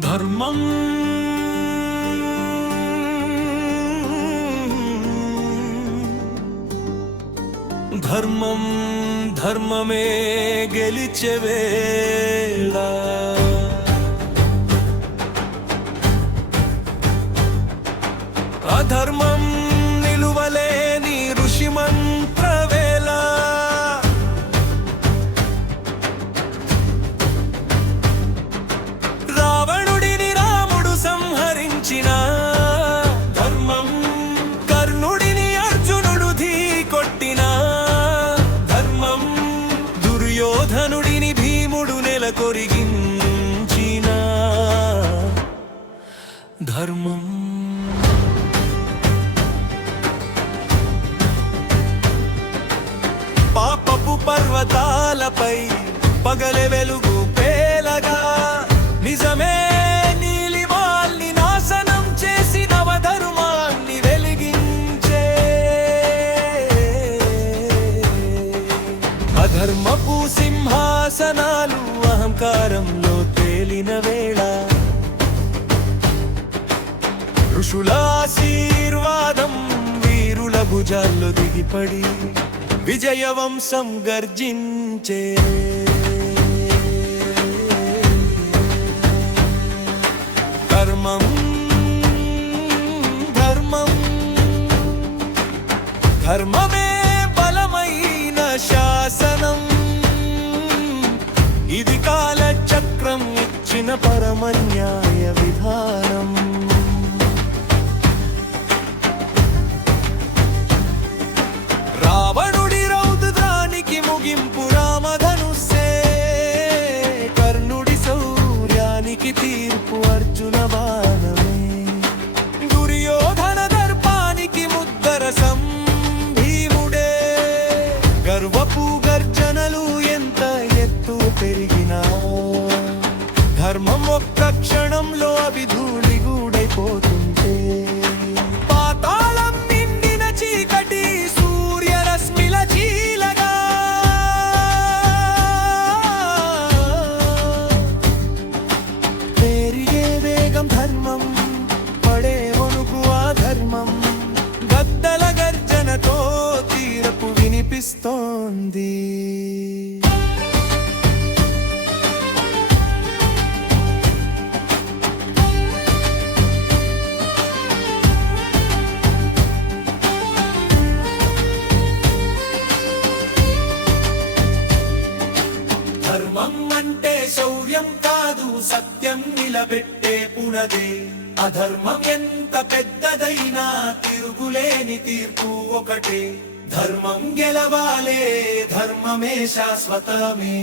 ధర్మం ధర్మం ధర్మమే గెలిచే వేళ అధర్మం నిలువలేని ఋషి మంత్రవేళ రావణుడిని రాముడు సంహరించిన ధర్మం కర్ణుడిని అర్జునుడు ఢీ కొట్టిన ధర్మం దుర్యోధనుడిని భీముడు నెలకొరిగించిన ధర్మం పాపపు పర్వతాలపై పగలే వెలుగు పేలగా నిజమే నీలిమాల్ని నాశనం చేసి నవధర్మాన్ని వెలిగించే అధర్మపు సింహాసనాలు అహంకారంలో తేలిన వేళ ఋషుల ఆశీర్వాదం వీరుల భుజాల్లో దిగిపడి విజయవంశం గర్జించే ధర్మం ధర్మం ధర్మమే బలమైన శాసనం ఇది కాలచక్రం ఇచ్చిన పరమన్యాయ విధానం రావణుడి రౌద్రానికి ముగింపు రామధనుస్సే కర్ణుడి శౌర్యానికి తీర్పు అర్జున బాణమే దుర్యోధన దర్పానికి ముద్దరసం భీముడే గర్వపు గర్జనలు ఎంత ఎత్తు పెరిగినా ధర్మం ఒక్క క్షణంలో అవిధూళిగూడైపోతుంటే పాతాళం నిండిన చీకటి సూర్యరశ్మిల చీలగా పెరిగే వేగం ధర్మం పడే వణుకు అధర్మం గద్దల గర్జనతో తీరపు వినిపిస్తోంది ధర్మం అంటే శౌర్యం కాదు సత్యం నిలబెట్టే పునదే అధర్మం ఎంత పెద్దదైనా తిరుగులేని తీర్పు ఒకటే ధర్మం గెలవాలే ధర్మమే శాశ్వతమే